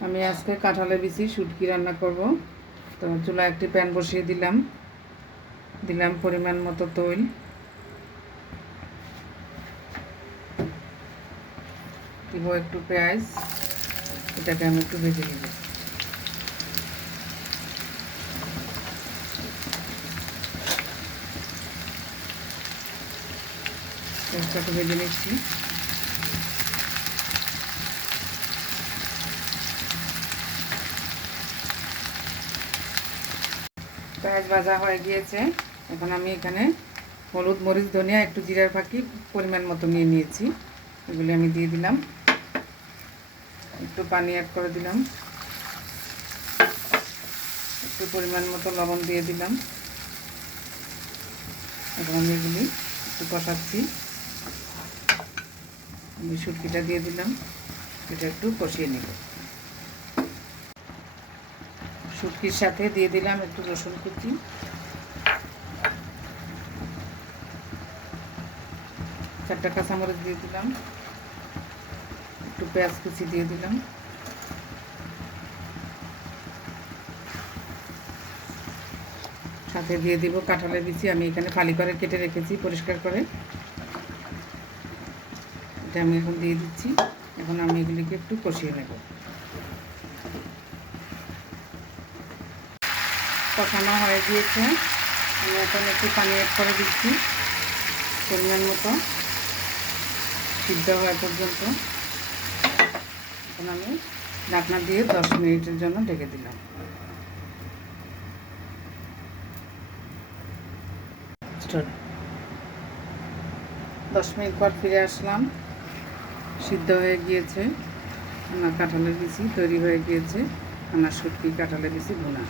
আমি আজকে কাঁঠালের বিচি শুটকি রান্না করব। তো চুলায় একটি প্যান বসিয়ে দিলাম, পরিমাণ মতো তৈল, দিব একটু পেঁয়াজ, এটাকে আমি একটু ভেজে নিব। পেঁয়াজটাকে ভেজে নিচ্ছি। পেঁয়াজ ভাজা হয়ে গিয়েছে। এখন আমি এখানে হলুদ, মরিচ, ধনিয়া, একটু জিরার ফাঁকি পরিমাণ মতো নিয়ে নিয়েছি, এগুলি আমি দিয়ে দিলাম। একটু পানি অ্যাড করে দিলাম, একটু পরিমাণ মতো লবণ দিয়ে দিলাম। এখন আমি এগুলি একটু কষাচ্ছি। আমি শুটকিটা দিয়ে দিলাম, এটা একটু কষিয়ে নেব। শুটকির সাথে দিয়ে দিলাম একটু রসুন কুচি, 4টা কাঁচামরিচ দিয়ে দিলাম, একটু পেঁয়াজ কুচি দিয়ে দিলাম, সাথে দিয়ে দিব কাঁঠালের বিচি। আমি এখানে ফালি করে কেটে রেখেছি পরিষ্কার করে, এটা আমি এখন দিয়ে দিচ্ছি। এখন আমি এগুলিকে একটু কষিয়ে নেব। কষানো হয়ে গিয়েছে, আমি এখন একটু পানি অ্যাড করে দিচ্ছি পরিমাণ মতো, সিদ্ধ হওয়া পর্যন্ত। এখন আমি ঢাকনা দিয়ে 10 মিনিটের জন্য ঢেকে দিলাম। 10 মিনিট পর ফিরে আসলাম। সিদ্ধ হয়ে গিয়েছে আমার কাঁঠালের বিচি, তৈরি হয়ে গিয়েছে আমার শুটকি কাঁঠালের বিচি ভুনা।